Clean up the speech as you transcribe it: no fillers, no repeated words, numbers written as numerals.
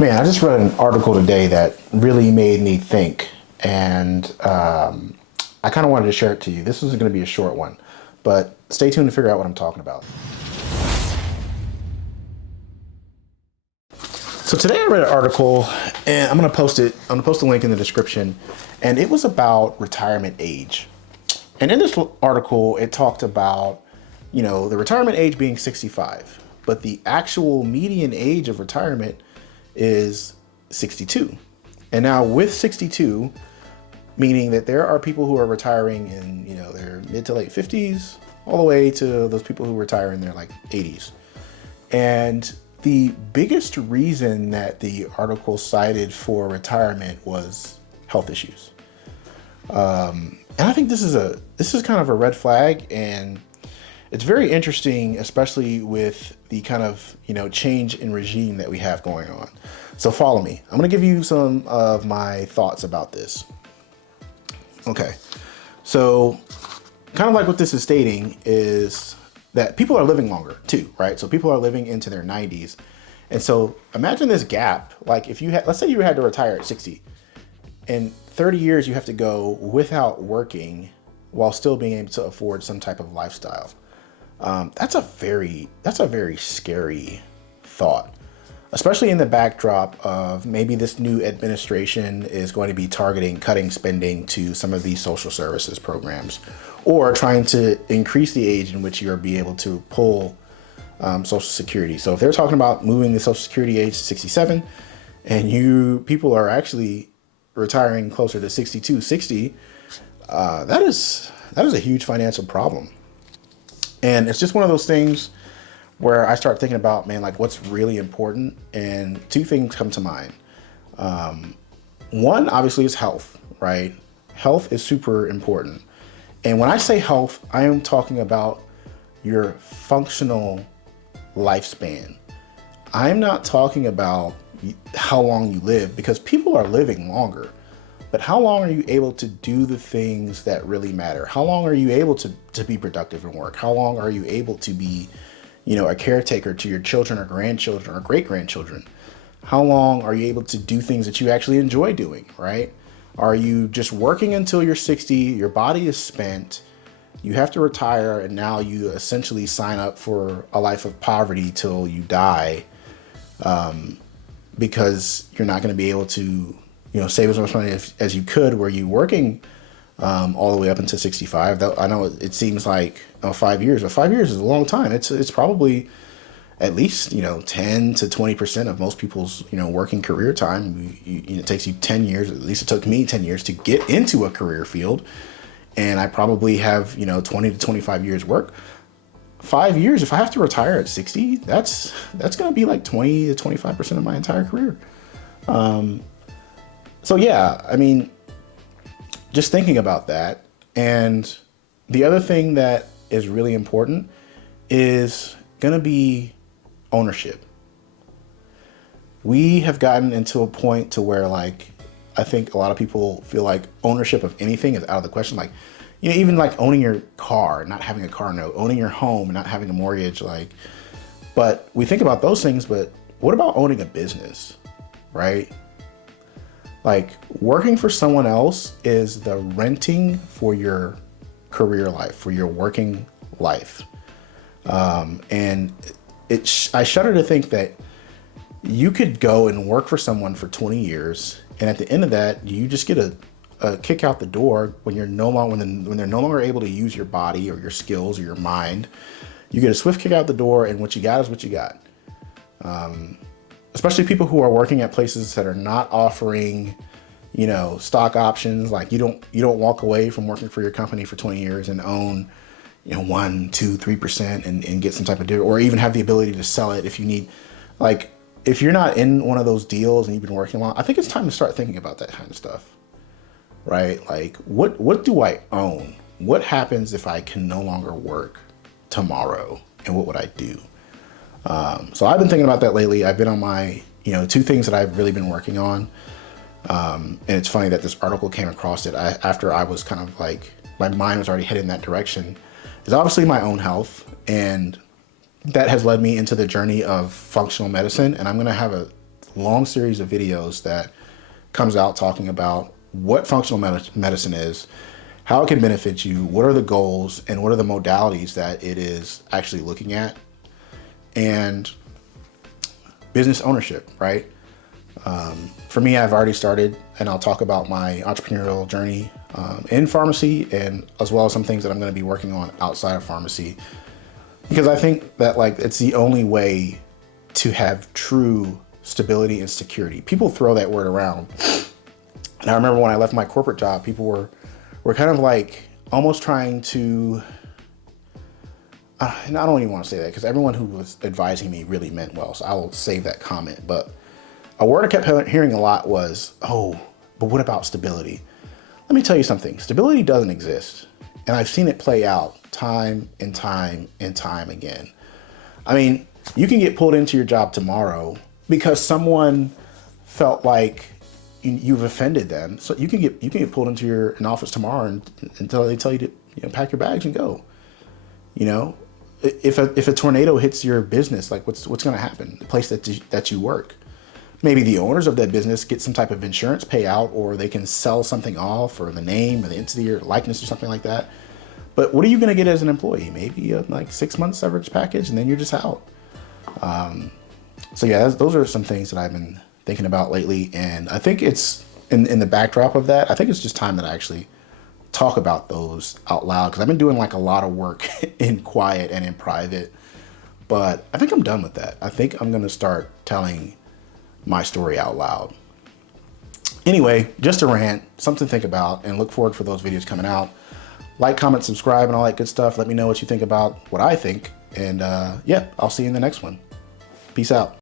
Man, I just read an article today that really made me think, and I kind of wanted to share it to you. This is going to be a short one, but stay tuned to figure out what I'm talking about. So today I read an article, and I'm going to post it. I'm going to post a link in the description, and it was about retirement age. And in this article, it talked about, the retirement age being 65, but the actual median age of retirement is 62. And now with 62, meaning that there are people who are retiring in, their mid to late 50s, all the way to those people who retire in their like 80s. And the biggest reason that the article cited for retirement was health issues. And I think this is kind of a red flag, and it's very interesting, especially with the kind of, change in regime that we have going on. So follow me. I'm going to give you some of my thoughts about this. Okay. So kind of like what this is stating is that people are living longer too, right? So people are living into their 90s. And so imagine this gap. Like if you had, let's say you had to retire at 60, in 30 years, you have to go without working while still being able to afford some type of lifestyle. That's a very scary thought, especially in the backdrop of maybe this new administration is going to be targeting cutting spending to some of these social services programs, or trying to increase the age in which you'll be able to pull Social Security. So if they're talking about moving the Social Security age to 67, and people are actually retiring closer to 62, 60, that is a huge financial problem. And it's just one of those things where I start thinking about, man, like what's really important. And two things come to mind. One, obviously, is health, right? Health is super important. And when I say health, I am talking about your functional lifespan. I'm not talking about how long you live, because people are living longer. But how long are you able to do the things that really matter? How long are you able to be productive in work? How long are you able to be, a caretaker to your children or grandchildren or great-grandchildren? How long are you able to do things that you actually enjoy doing, right? Are you just working until you're 60, your body is spent, you have to retire, and now you essentially sign up for a life of poverty till you die, because you're not going to be able to save as much money as you could, were you working all the way up until 65. I know it seems like 5 years, but 5 years is a long time. It's probably at least 10 to 20% of most people's working career time. It takes you 10 years. At least it took me 10 years to get into a career field, and I probably have 20 to 25 years work. 5 years, if I have to retire at 60, that's going to be like 20 to 25% of my entire career. So yeah, I mean, just thinking about that. And the other thing that is really important is going to be ownership. We have gotten into a point to where, like, I think a lot of people feel like ownership of anything is out of the question. Like, even like owning your car, not having a car note, owning your home and not having a mortgage, but we think about those things, but what about owning a business, right? Like, working for someone else is the renting for your career life, for your working life. And I shudder to think that you could go and work for someone for 20 years, and at the end of that, you just get a kick out the door when you're when they're no longer able to use your body or your skills or your mind. You get a swift kick out the door, and what you got is what you got. Especially people who are working at places that are not offering, stock options. Like, you don't walk away from working for your company for 20 years and own, 1, 2, 3% and get some type of deal, or even have the ability to sell it if you need. Like, if you're not in one of those deals and you've been working long, I think it's time to start thinking about that kind of stuff, right? Like, what do I own? What happens if I can no longer work tomorrow, and what would I do? So I've been thinking about that lately. I've been on my, two things that I've really been working on. And it's funny that this article came across it after I was kind of like, my mind was already headed in that direction. Is obviously my own health, and that has led me into the journey of functional medicine. And I'm going to have a long series of videos that comes out talking about what functional medicine is, how it can benefit you, what are the goals, and what are the modalities that it is actually looking at, and business ownership, right? For me, I've already started, and I'll talk about my entrepreneurial journey in pharmacy, and as well as some things that I'm going to be working on outside of pharmacy, because I think that like it's the only way to have true stability and security. People throw that word around, and I remember when I left my corporate job, people were kind of like almost trying to. And I don't even want to say that because everyone who was advising me really meant well, so I will save that comment. But a word I kept hearing a lot was, "Oh, but what about stability?" Let me tell you something. Stability doesn't exist, and I've seen it play out time and time and time again. I mean, you can get pulled into your job tomorrow because someone felt like you've offended them. So you can get pulled into an office tomorrow until they tell you to pack your bags and go. You know, if a tornado hits your business, like what's going to happen? The place that you work. Maybe the owners of that business get some type of insurance payout, or they can sell something off, or the name or the entity or likeness or something like that. But what are you going to get as an employee? Maybe a like 6 month severance package, and then you're just out. So yeah, those are some things that I've been thinking about lately, and I think it's in the backdrop of that. I think it's just time that I actually talk about those out loud, because I've been doing like a lot of work in quiet and in private. But I think I'm done with that. I think I'm going to start telling my story out loud. Anyway, just a rant, something to think about, and look forward for those videos coming out. Like, comment, subscribe, and all that good stuff. Let me know what you think about what I think. And yeah, I'll see you in the next one. Peace out.